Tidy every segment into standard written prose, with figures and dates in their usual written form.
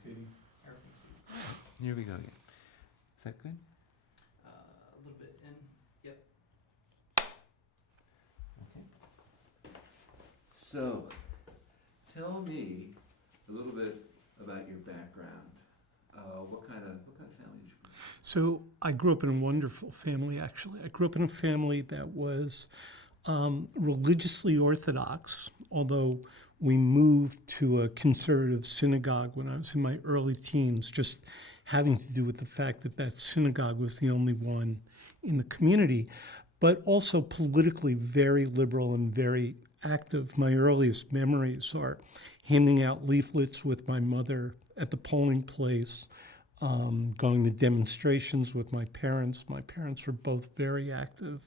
speeding. Everything's speeding. Here we go again. Is that good? A little bit in. Yep. Okay. So, tell me a little bit about your background. What kind of family did you grow up in? So I grew up in a wonderful family, actually. I grew up in a family that was religiously Orthodox, although we moved to a conservative synagogue when I was in my early teens, just having to do with the fact that that synagogue was the only one in the community, but also politically very liberal and very active. My earliest memories are handing out leaflets with my mother at the polling place, going to demonstrations with my parents. My parents were both very active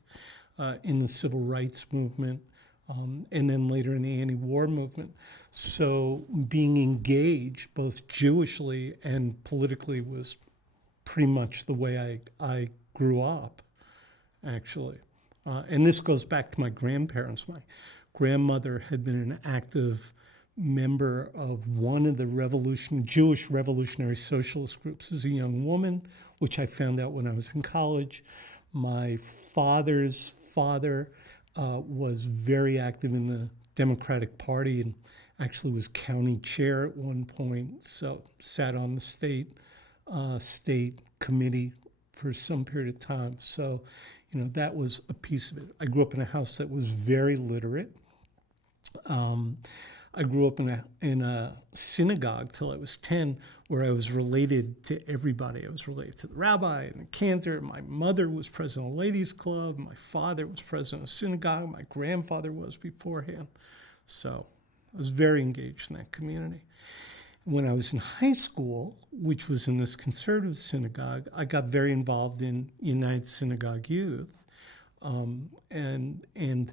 in the civil rights movement, and then later in the anti-war movement. So being engaged both Jewishly and politically was pretty much the way I grew up, actually. And this goes back to my grandparents. My grandmother had been an active member of one of the Jewish revolutionary socialist groups as a young woman, which I found out when I was in college. My father's father was very active in the Democratic Party and actually was county chair at one point, so sat on the state committee for some period of time. So, that was a piece of it. I grew up in a house that was very literate. I grew up in a synagogue till I was 10, where I was related to everybody. I was related to the rabbi and the cantor. My mother was president of the ladies' club. My father was president of synagogue. My grandfather was beforehand. So I was very engaged in that community. When I was in high school, which was in this conservative synagogue, I got very involved in United Synagogue Youth, and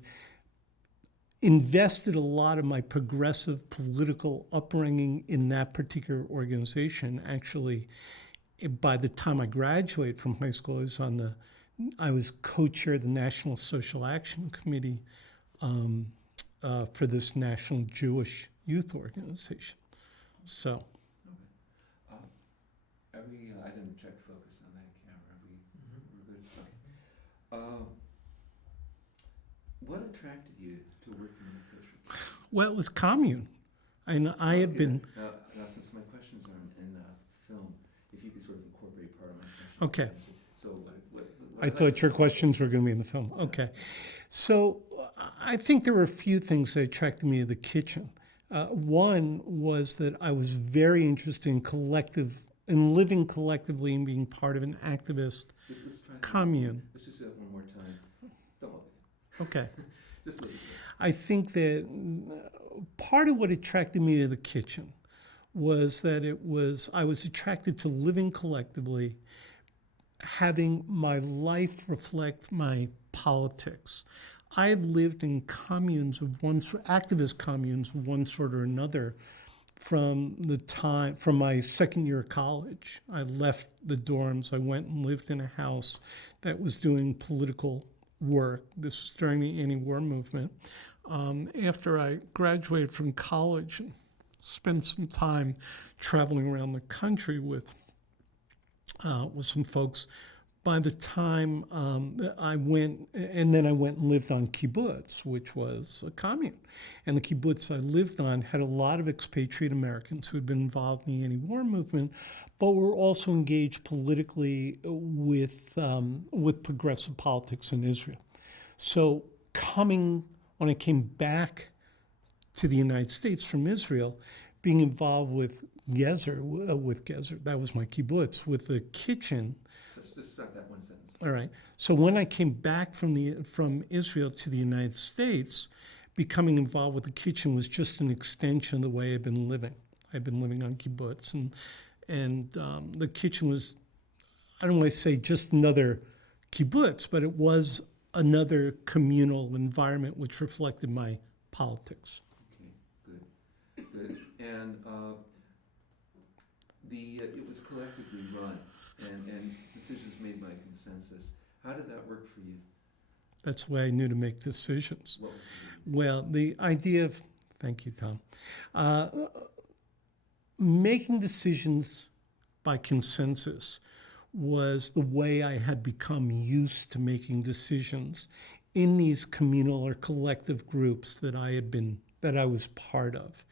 invested a lot of my progressive political upbringing in that particular organization. Actually, by the time I graduated from high school, I was co-chair of the National Social Action Committee for this National Jewish Youth Organization. So. Okay. I didn't check focus on that camera. We're good. Okay. What attracted you to working in the Kosher Kitchen? Well, it was commune. And I had been. Now, since my questions are in film, if you could sort of incorporate part of my question. Okay. So, I thought your questions were going to be in the film. Okay. So I think there were a few things that attracted me to the kitchen. One was that I was very interested in living collectively and being part of an activist commune. Let's just do that one more time. Don't look. Okay. Just look. I think that part of what attracted me to the kitchen was that I was attracted to living collectively, having my life reflect my politics. I had lived in communes activist communes of one sort or another from my second year of college. I left the dorms. I went and lived in a house that was doing political work. This was during the anti-war movement. After I graduated from college and spent some time traveling around the country with some folks, by the time I went and lived on kibbutz, which was a commune. And the kibbutz I lived on had a lot of expatriate Americans who had been involved in the anti-war movement, but were also engaged politically with progressive politics in Israel. So when I came back to the United States from Israel, being involved with Gezer, that was my kibbutz, with the kitchen. Just start that one sentence. All right. So when I came back from Israel to the United States, becoming involved with the kitchen was just an extension of the way I've been living. I've been living on kibbutz, and the kitchen was, I don't want to say just another kibbutz, but it was another communal environment which reflected my politics. Okay, good. And it was collectively run, and decisions made by consensus. How did that work for you? That's the way I knew to make decisions. What was Well, the idea of, thank you, Tom. making decisions by consensus was the way I had become used to making decisions in these communal or collective groups that I was part of.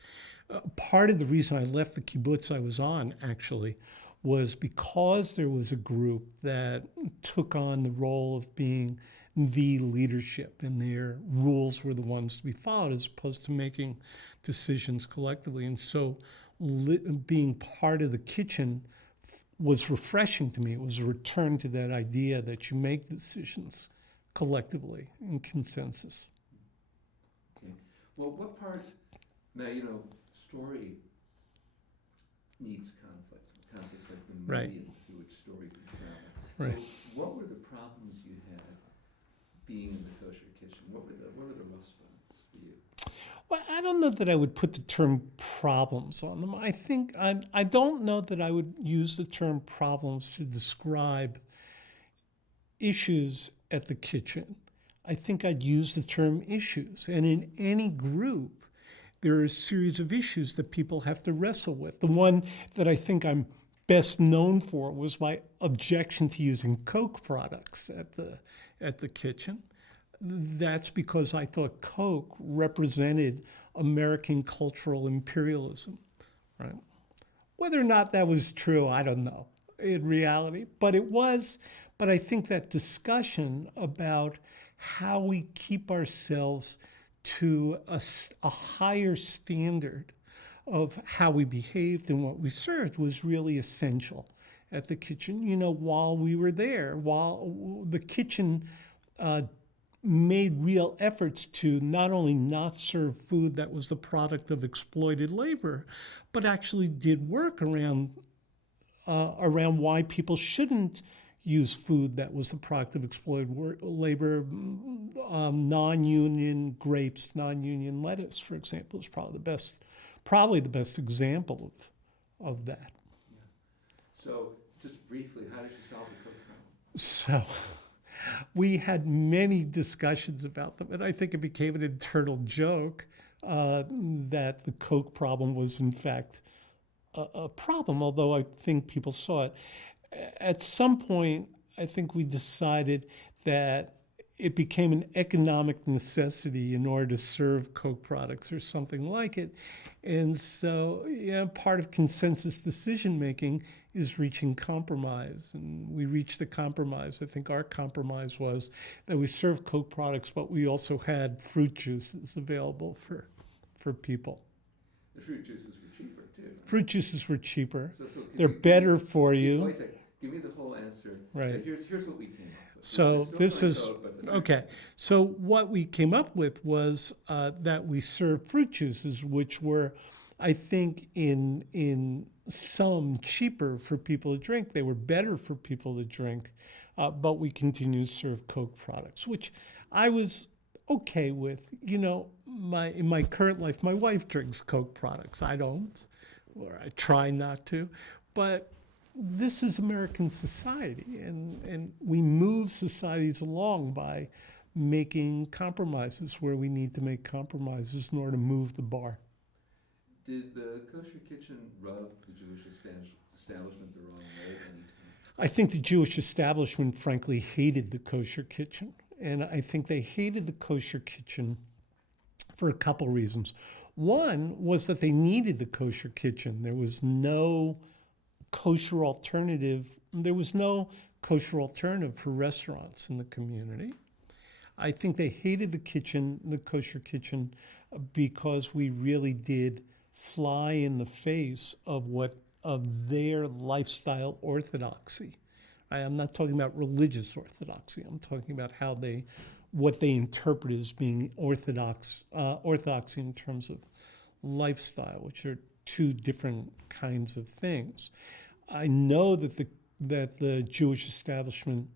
Part of the reason I left the kibbutz I was on, actually, was because there was a group that took on the role of being the leadership, and their rules were the ones to be followed as opposed to making decisions collectively. And so being part of the kitchen was refreshing to me. It was a return to that idea that you make decisions collectively in consensus. Okay. Well, what part, now, story needs conflict. Conflict's like the Right. medium through which story can travel. Right. So what were the problems you had being in the kosher kitchen? What were the rough spots for you? Well, I don't know that I would put the term problems on them. I don't know that I would use the term problems to describe issues at the kitchen. I think I'd use the term issues. And in any group, there are a series of issues that people have to wrestle with. The one that I think I'm best known for was my objection to using Coke products at the kitchen. That's because I thought Coke represented American cultural imperialism, right? Whether or not that was true, I don't know in reality, but it was. But I think that discussion about how we keep ourselves to a higher standard of how we behaved and what we served was really essential at the kitchen. While we were there, while the kitchen made real efforts to not only not serve food that was the product of exploited labor, but actually did work around why people shouldn't use food that was the product of exploited labor. Non-union grapes, non-union lettuce, for example, is probably the best example of that. Yeah. So, just briefly, how did you solve the Coke problem? So we had many discussions about them, and I think it became an internal joke that the Coke problem was, in fact, a problem, although I think people saw it. At some point, I think we decided that it became an economic necessity in order to serve Coke products or something like it. And so, part of consensus decision-making is reaching compromise. And we reached a compromise. I think our compromise was that we served Coke products, but we also had fruit juices available for people. The fruit juices were cheaper, too. Fruit juices were cheaper. So They're better for you. Wait a second. Give me the whole answer. Right. So here's what we came up with. So this is, Coke, but the okay. So what we came up with was that we served fruit juices, which were, I think, in some cheaper for people to drink. They were better for people to drink, but we continue to serve Coke products, which I was okay with. In my current life, my wife drinks Coke products. I don't, or I try not to, but this is American society, and we move societies along by making compromises where we need to make compromises in order to move the bar. Did the Kosher Kitchen rub the Jewish establishment the wrong way at any time? I think the Jewish establishment, frankly, hated the Kosher Kitchen. And I think they hated the Kosher Kitchen for a couple reasons. One was that they needed the Kosher Kitchen. There was no kosher alternative. There was no kosher alternative for restaurants in the community. I think they hated the Kosher Kitchen, because we really did fly in the face of their lifestyle orthodoxy. I'm not talking about religious orthodoxy. I'm talking about what they interpret as being orthodoxy in terms of lifestyle, which are two different kinds of things. I know that the Jewish establishment.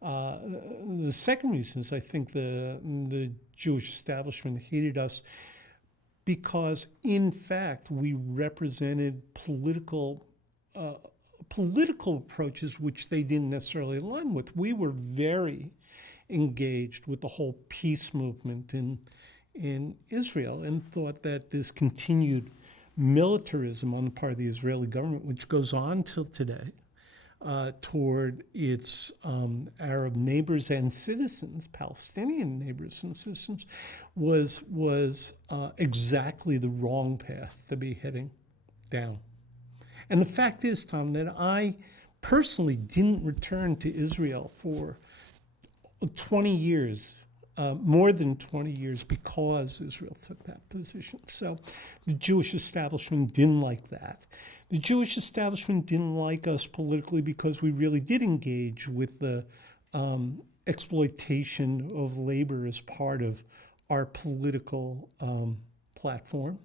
The second reason is I think the Jewish establishment hated us because, in fact, we represented political approaches which they didn't necessarily align with. We were very engaged with the whole peace movement in Israel and thought that this continued militarism on the part of the Israeli government, which goes on till today, toward its Arab neighbors and citizens, Palestinian neighbors and citizens, was exactly the wrong path to be heading down. And the fact is, Tom, that I personally didn't return to Israel for 20 years, more than 20 years, because Israel took that position. So the Jewish establishment didn't like that. The Jewish establishment didn't like us politically because we really did engage with the exploitation of labor as part of our political platform,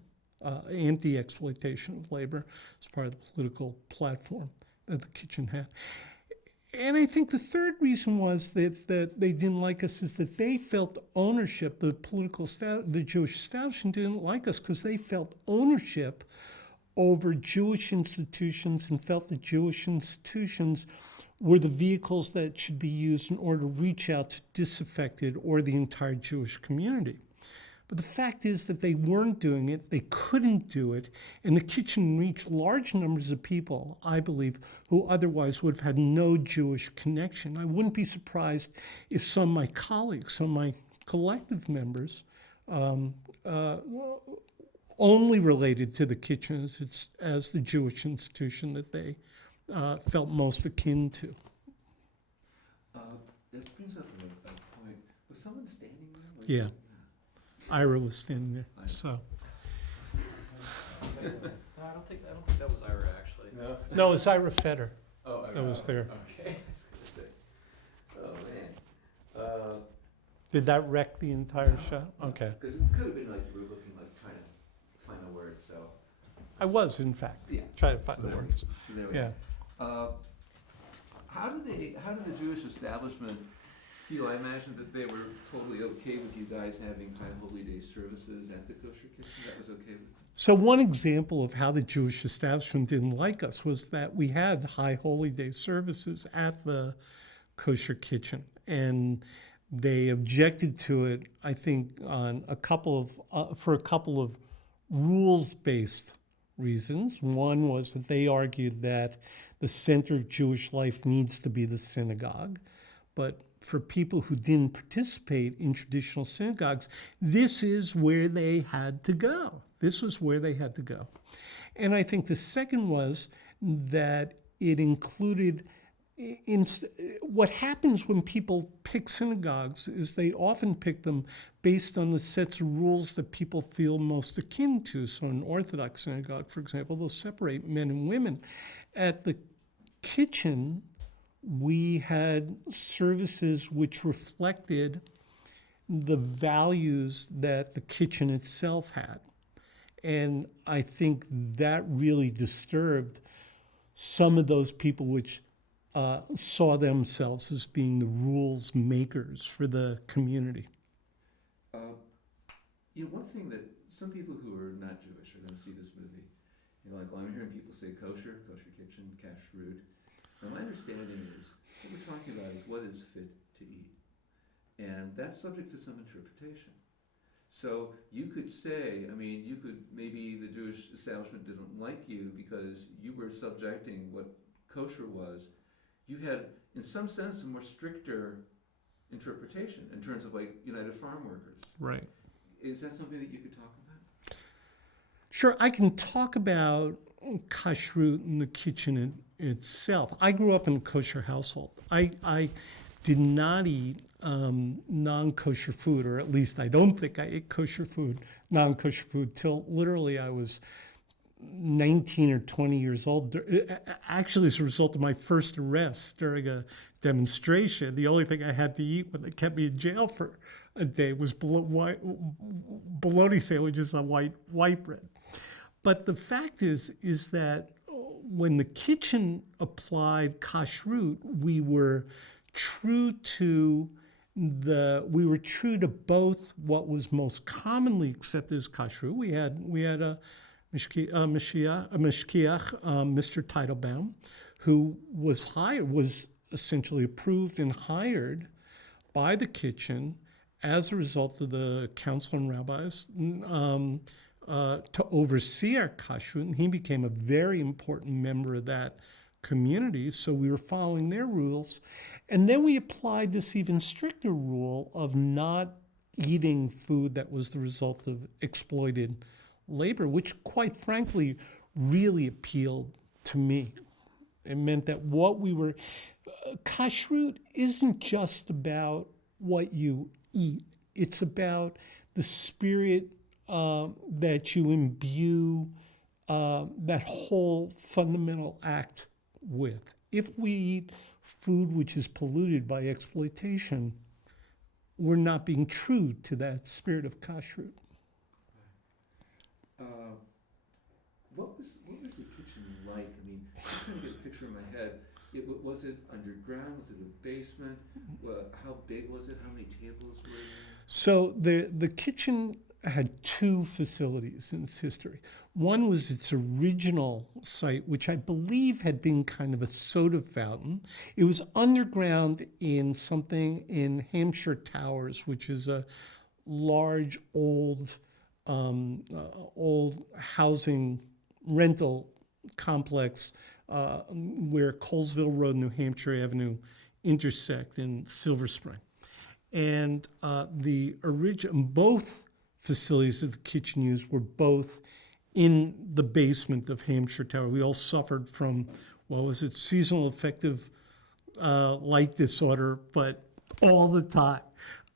anti-exploitation of labor as part of the political platform that the kitchen had. And I think the third reason was that they didn't like us is that they felt ownership, the Jewish establishment didn't like us because they felt ownership over Jewish institutions and felt that Jewish institutions were the vehicles that should be used in order to reach out to disaffected or the entire Jewish community. But the fact is that they weren't doing it, they couldn't do it, and the kitchen reached large numbers of people, I believe, who otherwise would have had no Jewish connection. I wouldn't be surprised if some of my colleagues, some of my collective members, only related to the kitchen as the Jewish institution that they felt most akin to. That brings up a point. Was someone standing there? Yeah. Ira was standing there, so. No, I don't think that was Ira, actually. No. No, it was Ira Fetter Oh, that was there. Okay. I was gonna say. Oh man. Did that wreck the entire shot? Okay. Because it could have been like you were looking like trying to find the word. So. I was, in fact, Yeah. trying to find So the there we words. So there we Yeah. go. How did the Jewish establishment feel? I imagine that they were totally okay with you guys having High Holy Day services at the Kosher Kitchen. That was okay with them. So one example of how the Jewish establishment didn't like us was that we had High Holy Day services at the Kosher Kitchen, and they objected to it, I think, on for a couple of rules-based reasons. One was that they argued that the center of Jewish life needs to be the synagogue, but for people who didn't participate in traditional synagogues, this is where they had to go. This was where they had to go. And I think the second was that it included, what happens when people pick synagogues is they often pick them based on the sets of rules that people feel most akin to. So an Orthodox synagogue, for example, they'll separate men and women. At the kitchen, we had services which reflected the values that the kitchen itself had. And I think that really disturbed some of those people which saw themselves as being the rules makers for the community. One thing that some people who are not Jewish are going to see this movie, like, well, I'm hearing people say kosher kitchen, kashrut. Now, my understanding is what we're talking about is what is fit to eat. And that's subject to some interpretation. So you could say, maybe the Jewish establishment didn't like you because you were subjecting what kosher was. You had, in some sense, a more stricter interpretation in terms of like United Farm Workers. Right. Is that something that you could talk about? Sure, I can talk about kashrut in the kitchen itself. I grew up in a kosher household. I did not eat non-kosher food, or at least I don't think I ate kosher food, non-kosher food, till literally I was 19 or 20 years old. Actually, as a result of my first arrest during a demonstration, the only thing I had to eat when they kept me in jail for a day was bologna sandwiches on white bread. But the fact is that when the kitchen applied kashrut, we were true to both what was most commonly accepted as kashrut. We had a mashkiach, Mr. Teitelbaum, who was essentially approved and hired by the kitchen as a result of the council and rabbis to oversee our kashrut, and he became a very important member of that community. So we were following their rules, and then we applied this even stricter rule of not eating food that was the result of exploited labor, which, quite frankly, really appealed to me. It meant that what we were, kashrut isn't just about what you eat. It's about the spirit that you imbue that whole fundamental act with. If we eat food which is polluted by exploitation, we're not being true to that spirit of kashrut. Uh, what was the kitchen like? I mean, I'm trying to get a picture in my head. Was it underground? Was it a basement? How big was it? How many tables were there? So the kitchen had two facilities in its history. One was its original site, which I believe had been kind of a soda fountain. It was underground in something in Hampshire Towers, which is a large old housing rental complex where Colesville Road, New Hampshire Avenue intersect in Silver Spring. And both facilities that the kitchen used were both in the basement of Hampshire Tower. We all suffered from, seasonal affective light disorder, but all the time.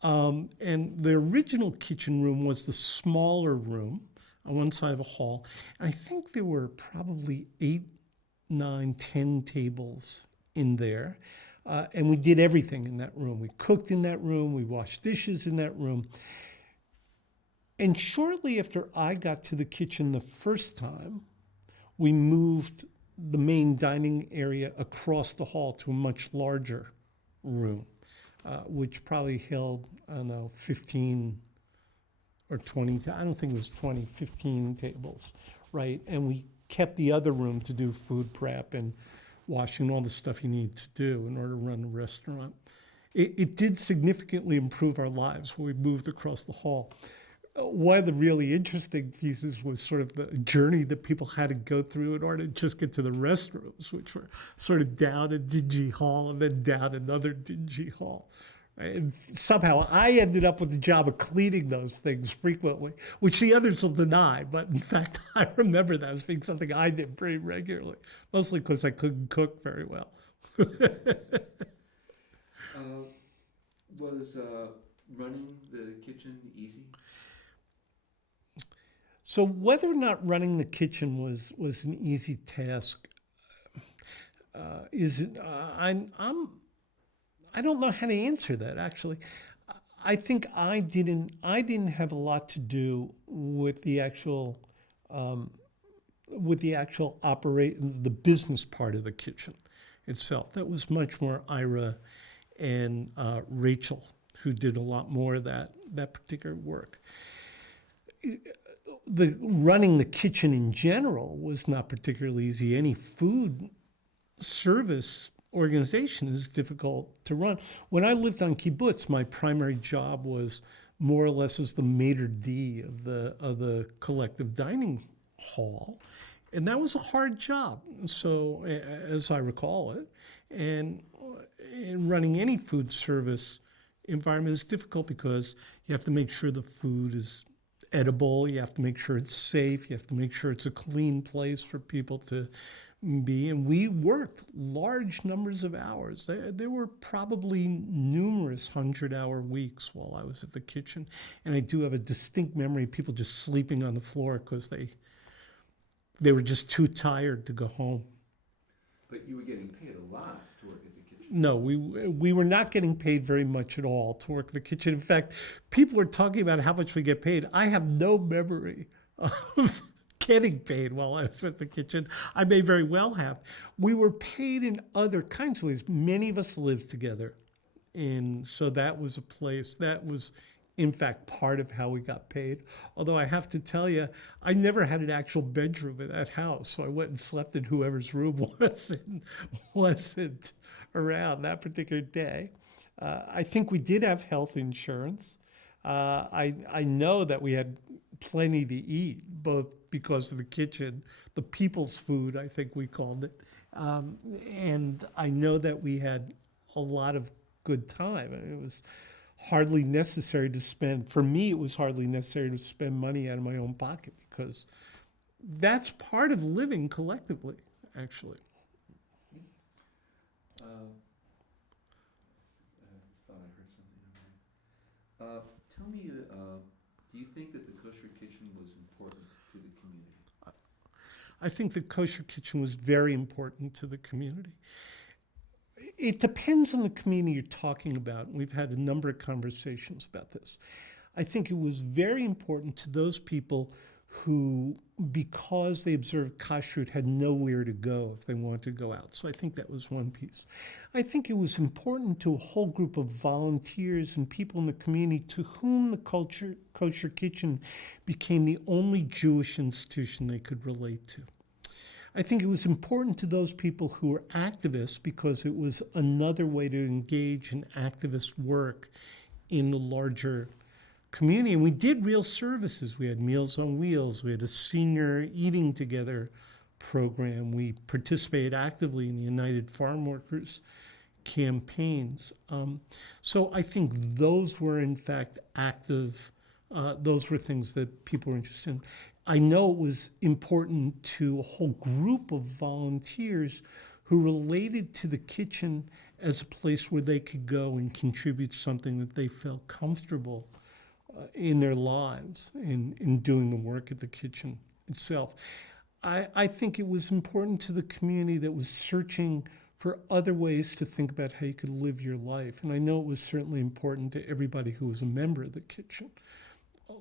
And the original kitchen room was the smaller room on one side of a hall. And I think there were probably 8, 9, 10 tables in there. And we did everything in that room. We cooked in that room. We washed dishes in that room. And shortly after I got to the kitchen the first time, we moved the main dining area across the hall to a much larger room, which probably held, 15 or 20, I don't think it was 20, 15 tables, right? And we kept the other room to do food prep and washing, all the stuff you need to do in order to run a restaurant. It did significantly improve our lives when we moved across the hall. One of the really interesting pieces was sort of the journey that people had to go through in order to just get to the restrooms, which were sort of down a dingy hall and then down another dingy hall. And somehow I ended up with the job of cleaning those things frequently, which the others will deny. But in fact, I remember that as being something I did pretty regularly, mostly because I couldn't cook very well. Was running the kitchen easy? So whether or not running the kitchen was an easy task, I don't know how to answer that, actually. I think I didn't have a lot to do with the actual the business part of the kitchen itself. That was much more Ira and Rachel who did a lot more of that particular work. Running the kitchen in general was not particularly easy. Any food service organization is difficult to run. When I lived on kibbutz, my primary job was more or less as the maitre d' of the collective dining hall, and that was a hard job. So, as I recall it, and in running any food service environment is difficult because you have to make sure the food is edible, you have to make sure it's safe, you have to make sure it's a clean place for people to be. And we worked large numbers of hours. There were probably numerous 100-hour weeks while I was at the kitchen. And I do have a distinct memory of people just sleeping on the floor because they were just too tired to go home. But you were getting paid a lot to work at the kitchen. No, we were not getting paid very much at all to work in the kitchen. In fact, people are talking about how much we get paid. I have no memory of getting paid while I was at the kitchen. I may very well have. We were paid in other kinds of ways. Many of us lived together. And so that was a place that was, in fact, part of how we got paid. Although I have to tell you, I never had an actual bedroom in that house. So I went and slept in whoever's room wasn't around that particular day. I think we did have health insurance. I know that we had plenty to eat, both because of the kitchen, the people's food, I think we called it. And I know that we had a lot of good time. I mean, it was hardly necessary to spend, for me, it was hardly necessary to spend money out of my own pocket because that's part of living collectively, actually. I thought I heard something over there. Tell me, do you think that the Kosher Kitchen was important to the community? I think the Kosher Kitchen was very important to the community. It depends on the community you're talking about. We've had a number of conversations about this. I think it was very important to those people who, because they observed kashrut, had nowhere to go if they wanted to go out. So I think that was one piece. I think it was important to a whole group of volunteers and people in the community to whom the Kosher Kitchen became the only Jewish institution they could relate to. I think it was important to those people who were activists because it was another way to engage in activist work in the larger community. And we did real services. We had Meals on Wheels. We had a senior eating together program. We participated actively in the United Farm Workers campaigns. So I think those were, in fact, active. Those were things that people were interested in. I know it was important to a whole group of volunteers who related to the kitchen as a place where they could go and contribute something that they felt comfortable in their lives in doing the work at the kitchen itself. I think it was important to the community that was searching for other ways to think about how you could live your life. And I know it was certainly important to everybody who was a member of the kitchen.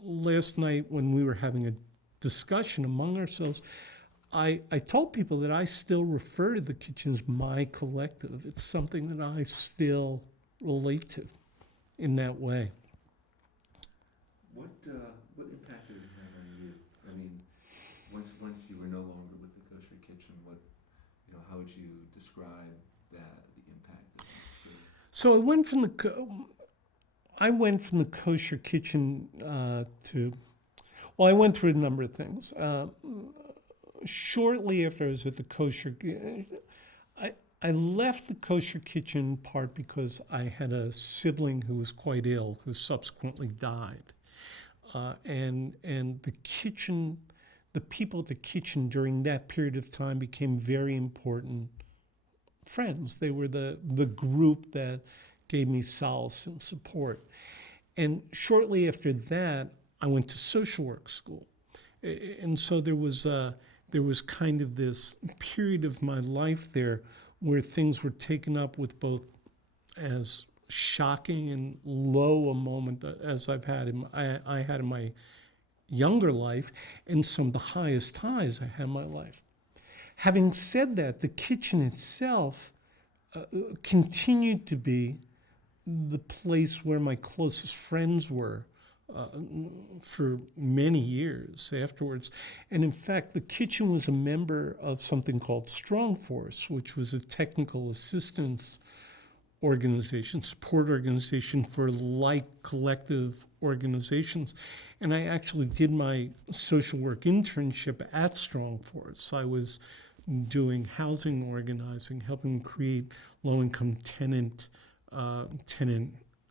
Last night when we were having a discussion among ourselves, I told people that I still refer to the kitchen as my collective. It's something that I still relate to in that way. What impact did it have on you? I mean, once you were no longer with the Kosher Kitchen, how would you describe that, the impact that you experienced? So I went from the Kosher Kitchen I went through a number of things. Shortly after I was at the Kosher, I left the Kosher Kitchen part because I had a sibling who was quite ill, who subsequently died. And the kitchen, the people at the kitchen during that period of time became very important friends. They were the group that gave me solace and support. And shortly after that, I went to social work school. And so there was kind of this period of my life there where things were taken up with both as shocking and low a moment as I had in my younger life, and some of the highest highs I had in my life. Having said that, the kitchen itself continued to be the place where my closest friends were for many years afterwards. And in fact, the kitchen was a member of something called Strong Force, which was a technical assistance organization, support organization for like collective organizations. And I actually did my social work internship at Strong Force. I was doing housing organizing, helping create low-income tenant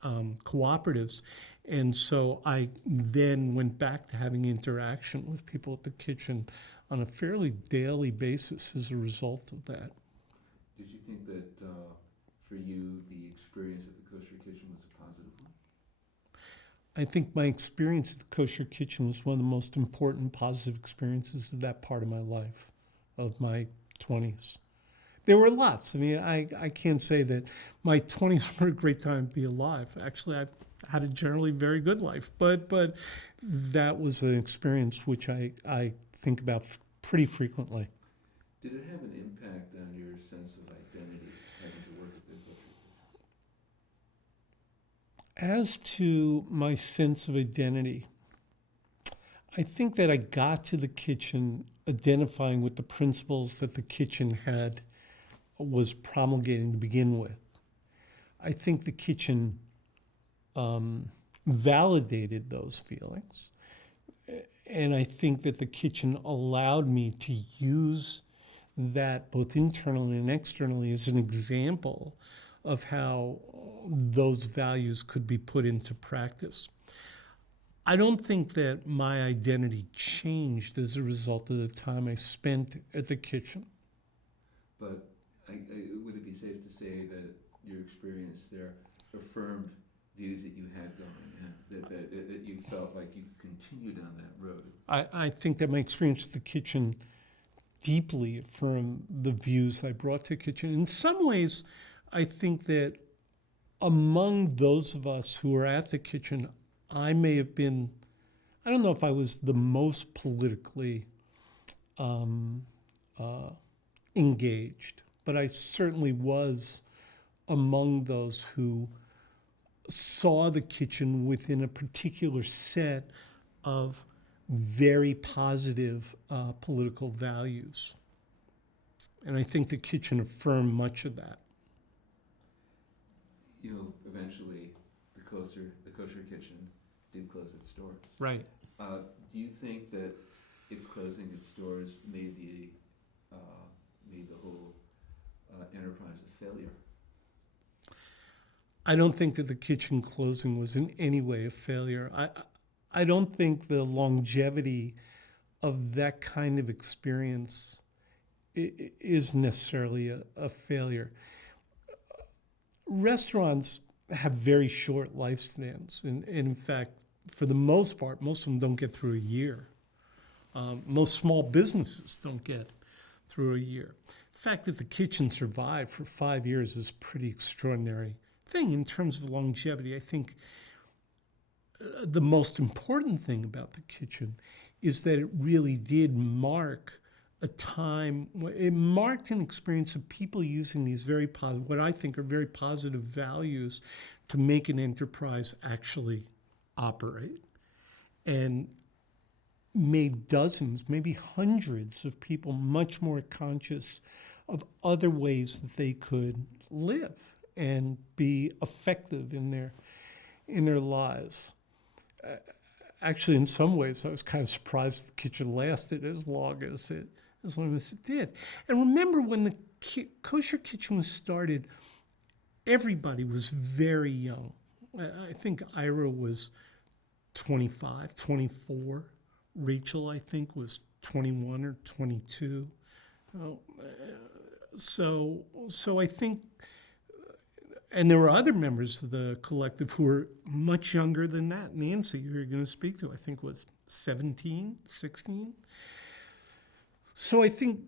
cooperatives. And so I then went back to having interaction with people at the kitchen on a fairly daily basis as a result of that. Did you think that for you, the experience at the Kosher Kitchen was a positive one? I think my experience at the Kosher Kitchen was one of the most important positive experiences of that part of my life, of my 20s. There were lots. I mean, I can't say that my 20s were a great time to be alive. Actually, I've had a generally very good life, but that was an experience which I think about pretty frequently. Did it have an impact on your sense of identity, having to work at the Kosher Kitchen? As to my sense of identity, I think that I got to the kitchen identifying with the principles that the kitchen was promulgating to begin with. I think the kitchen validated those feelings. And I think that the kitchen allowed me to use that both internally and externally as an example of how those values could be put into practice. I don't think that my identity changed as a result of the time I spent at the kitchen. But would it be safe to say that your experience there affirmed views that you had going, that you felt like you could continue down that road? I think that my experience at the kitchen deeply affirmed the views I brought to the kitchen. In some ways, I think that among those of us who were at the kitchen, I may have been, I don't know if I was the most politically engaged, but I certainly was among those who saw the kitchen within a particular set of very positive political values. And I think the kitchen affirmed much of that. Eventually, the Kosher Kitchen did close its doors. Right. Do you think that its closing its doors made the whole enterprise a failure? I don't think that the kitchen closing was in any way a failure. I don't think the longevity of that kind of experience is necessarily a failure. Restaurants have very short lifespans. And in fact, for the most part, most of them don't get through a year. Most small businesses don't get through a year. The fact that the kitchen survived for 5 years is a pretty extraordinary thing in terms of longevity. I think the most important thing about the kitchen is that it really did mark a time, it marked an experience of people using these very positive, what I think are very positive values to make an enterprise actually operate, and made dozens, maybe hundreds of people much more conscious of other ways that they could live and be effective in their lives. Actually, in some ways, I was kind of surprised the kitchen lasted as long as it did. And remember, when the Kosher Kitchen was started, everybody was very young. I think Ira was 25, 24. Rachel, I think, was 21 or 22. So I think, and there were other members of the collective who were much younger than that. Nancy, who you're going to speak to, I think was 17, 16. So I think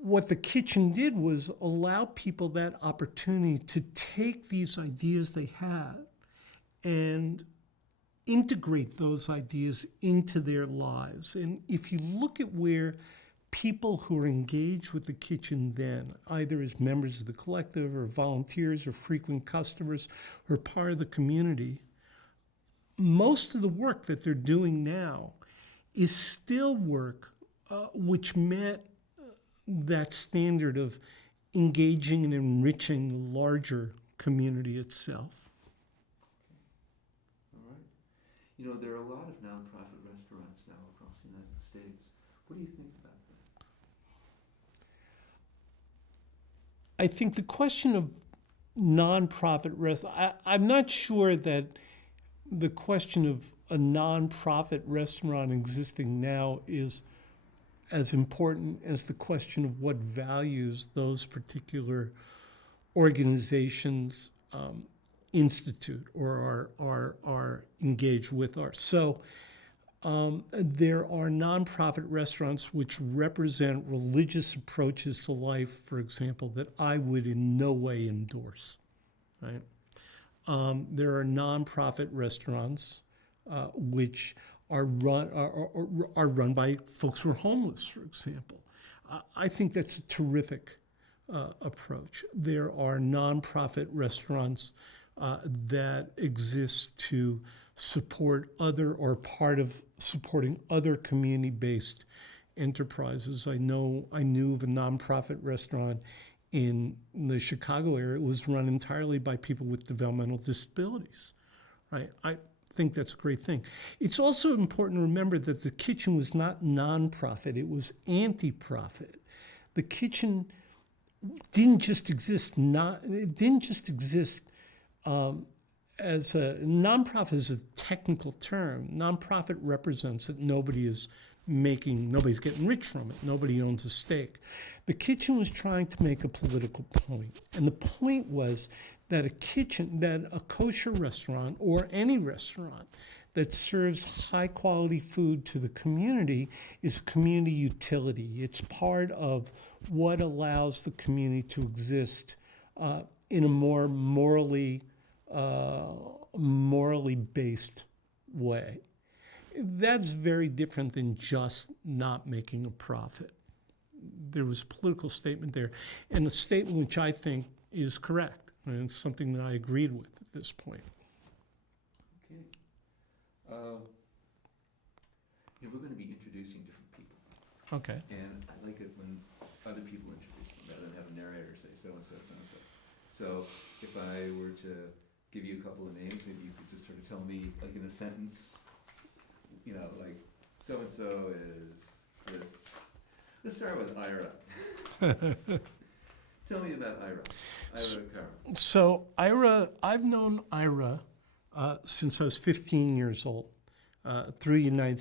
what the kitchen did was allow people that opportunity to take these ideas they had and integrate those ideas into their lives. And if you look at where people who are engaged with the kitchen then, either as members of the collective or volunteers or frequent customers or part of the community, most of the work that they're doing now is still work which met that standard of engaging and enriching the larger community itself. All right. There are a lot of nonprofit restaurants now across the United States. What do you think about that? I think the question of nonprofit I'm not sure that the question of a nonprofit restaurant existing now is as important as the question of what values those particular organizations institute or are engaged with are. So there are nonprofit restaurants which represent religious approaches to life, for example, that I would in no way endorse. Right? There are nonprofit restaurants which are run by folks who are homeless, for example. I think that's a terrific approach. There are nonprofit restaurants that exist to support other or part of supporting other community-based enterprises. I knew of a nonprofit restaurant in the Chicago area. It was run entirely by people with developmental disabilities, right? think that's a great thing. It's also important to remember that the kitchen was not nonprofit, it was anti-profit. The kitchen didn't just exist as a nonprofit is a technical term. Nonprofit represents that nobody's getting rich from it. Nobody owns a stake. The kitchen was trying to make a political point. And the point was that a kosher restaurant or any restaurant that serves high quality food to the community is a community utility. It's part of what allows the community to exist in a more morally based way. That's very different than just not making a profit. There was a political statement there, and a statement which I think is correct, and it's something that I agreed with at this point. Okay. We're going to be introducing different people, Okay. and I like it when other people introduce them rather than have a narrator say so-and-so, so-and-so. So if I were to give you a couple of names, maybe you could just sort of tell me, like in a sentence, like so-and-so is this. Let's start with Ira. Tell me about Ira. Ira Carroll. So I've known Ira since I was 15 years old through United